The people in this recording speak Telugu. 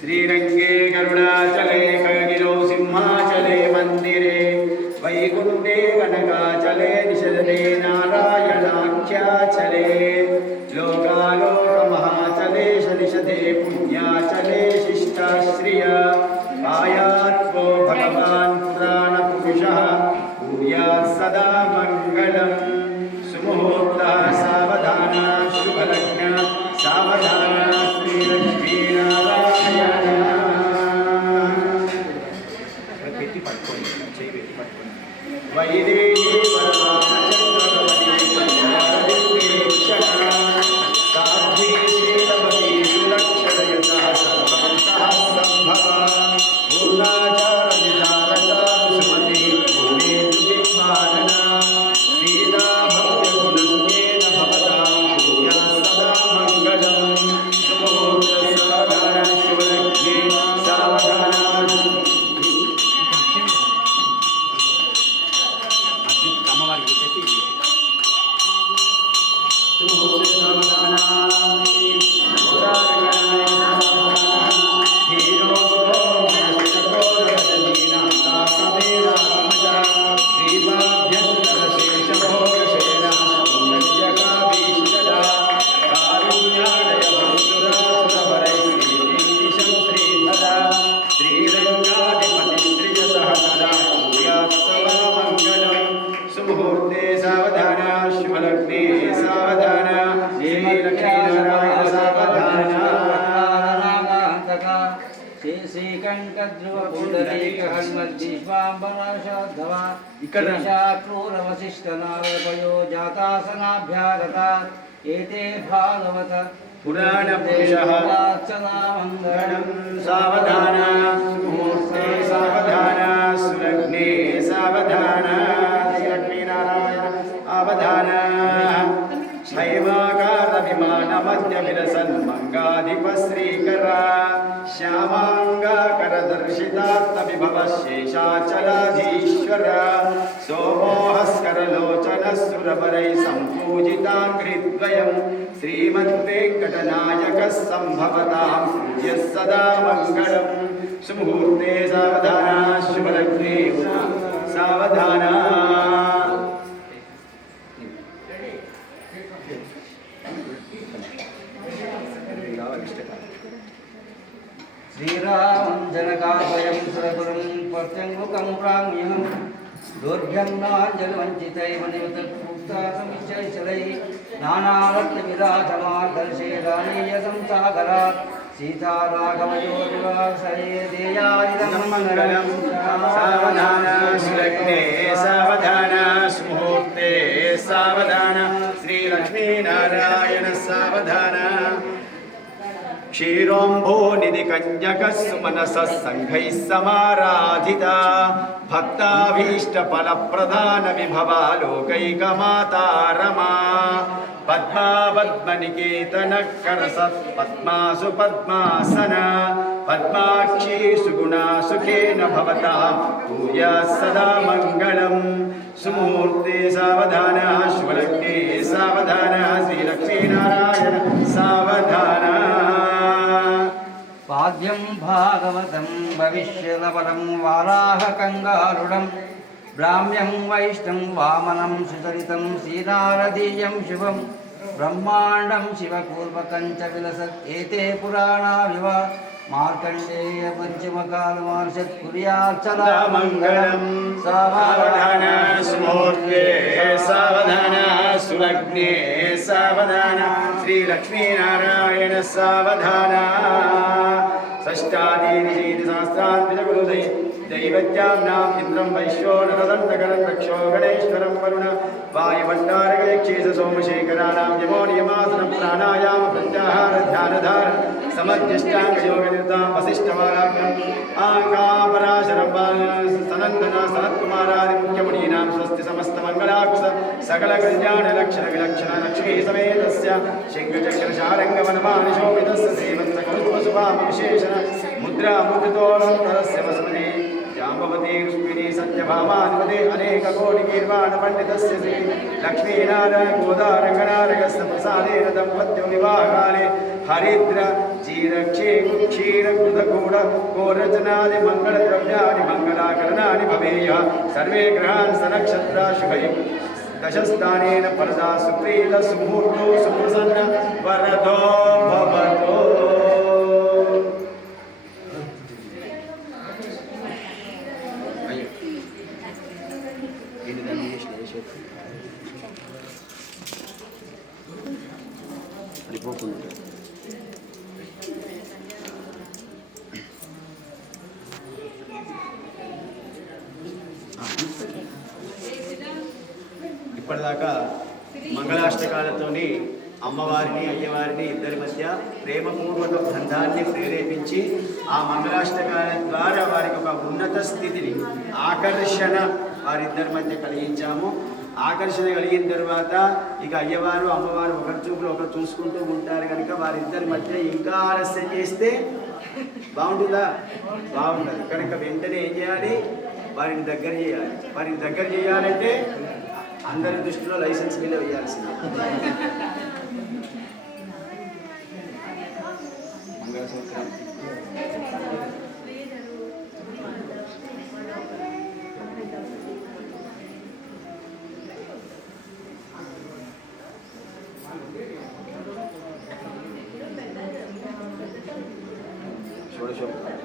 श्रीरंगे गरुडाचले खगिरो सिंहाचले मंदिरे वैकुंठे कनकाचले निषदे नारायणाख्याचले लोकालोक महाचले शनिषदे पुण्याचले शिष्टाश्रिय आयात्को भगवान् पुराणपुरुषः भूयात् सदा मङ्गलम् सुमुहूर्तः सावधान शुभलग्न सावधान श्रीलक्ष्मीनारायण वैदेही क्रूरवशिष्ठनारपयो जातासनाभ्यागता एते भागवत पुराणपुरुषः सावधान मुहूर्ते सावधान सुलग्ने सावधान लक्ष्मीनारायण आवधान हैमाकार विमान मध्य विलसन् मंगाधिप श्रीकर श्यामांगाकर दर्शितात्म विभव शेषाचलाधीश्वर सोमोहस्कर लोचन सुरवरै संपूजिताङ्घ्रिद्वयम् श्रीमद्वेङ्कटनायक संभवतां पूज्य सदा मंगलम् सुमुहूर्ते सावधान शुभलग्ने सावधान श्रीरामं जनकाभयं सुरगुरुं प्रत्यङ्गुकं प्राङ्ग्यहं दुर्भ्यङ्गाञ्जलवञ्चितैर्मनिवतत्पुक्तासमिच्छैश्चलैः नानारत्नविराजमार्दर्शेदानीयसं सागरात् सीताराघवयोर्विवासये देयादिदं मङ्गलं सावधान सुलग्ने सावधान सुमुहूर्ते सावधान श्रीलक्ष्मीनारायण सावधान क्षीरोम्भो निधि कंजकः सुमनसः संघैः समाराधिता भक्ताभीष्ट फल प्रधान विभवा लोकैकमाता रमा पद्मा पद्मनिकेतन करसत् पद्मासु पद्मासन पद्माक्षी सुगुणा सुखेन भवतां भूयात् सदा मङ्गलम् सुमुहूर्ते सावधान शुभलग्ने सावधान श्रीलक्ष्मीनारायण सावधान पाद्यं भागवतं भविष्यदपरं वाराहकङ्गारुडं ब्राह्म्यं वैष्णं वामनं सुचरितं श्रीनारदीयं शुभं ब्रह्माण्डं शिवपूर्वकं च विलसत् एते पुराणाविव मार्कण्डेय पञ्चमकालमार्षत् कुर्यात् सदा मङ्गलं सावधान सुमुहूर्ते सावधान सुलग्ने सावधान श्रीलक्ष्मीनारायण सावधान षष्टादीनिशीतिसहस्रान्विजगुरुदै दैवत्याम्नाम् इन्द्रं वैश्वोनरदन्तकरं रक्षो गणेश्वरं वरुण वायुभण्डारगयक्षेस सोमशेखराणां यमो नियमासनं प्राणायाम प्रत्याहार ध्यानधार समज्यष्टाङ्गयोगनिरतां वसिष्ठवाराग्रम् आङ्गापराशरं सनन्दन सनत्कुमारादिमुख्यमुनीनां स्वस्ति समस्तमङ्गलाकुश सकलकल्याणलक्षणविलक्षण लक्ष्मी समेतस्य शङ्खचक्रशारङ्गवनमानिशोभितस्य श्रीमत्सकरुत्वसुभामविशेषण मुद्रामुद्रितोऽलङ्करस्य वसुमती जाम्बवती रुक्मिणी सत्यभामाधिपते अनेककोटिकीर्वाणपण्डितस्य श्री लक्ष्मीनारायण गोदारङ्गनारकस्य प्रसादेन दम्पत्यो विवाहकाले హరిద్ర జీరక్షే క్షీర కృతగూఢ గోరచనాది మంగళ ద్రవ్యాన్ని మంగళాకరణాన్ని భవేయ సర్వే గ్రహాన్ సనక్షత్ర శుభయం దశస్థానేన పరదా సుప్రీత సుమూర్తో సుప్రసన్న వరదో భవతో. ఇప్పటిదాకా మంగళాష్టకాలతోని అమ్మవారిని అయ్యవారిని ఇద్దరి మధ్య ప్రేమపూర్వక బంధాన్ని ప్రేరేపించి ఆ మంగళాష్టకాల ద్వారా వారికి ఒక ఉన్నత స్థితిని ఆకర్షణ వారిద్దరి మధ్య కలిగించాము. ఆకర్షణ కలిగిన తర్వాత ఇక అయ్యవారు అమ్మవారు ఒకరి చూపులు ఒకరు చూసుకుంటూ ఉంటారు కనుక వారిద్దరి మధ్య ఇంకా ఆలస్యం చేస్తే బాగుంటుందా? బాగుంటుంది. కనుక వెంటనే ఏం చేయాలి? వారిని దగ్గర చేయాలి. వారిని దగ్గర చేయాలంటే అందరి దృష్టిలో లైసెన్స్ మీద వేయాల్సిందే. మంగళసూత్రం షోడశోపచారం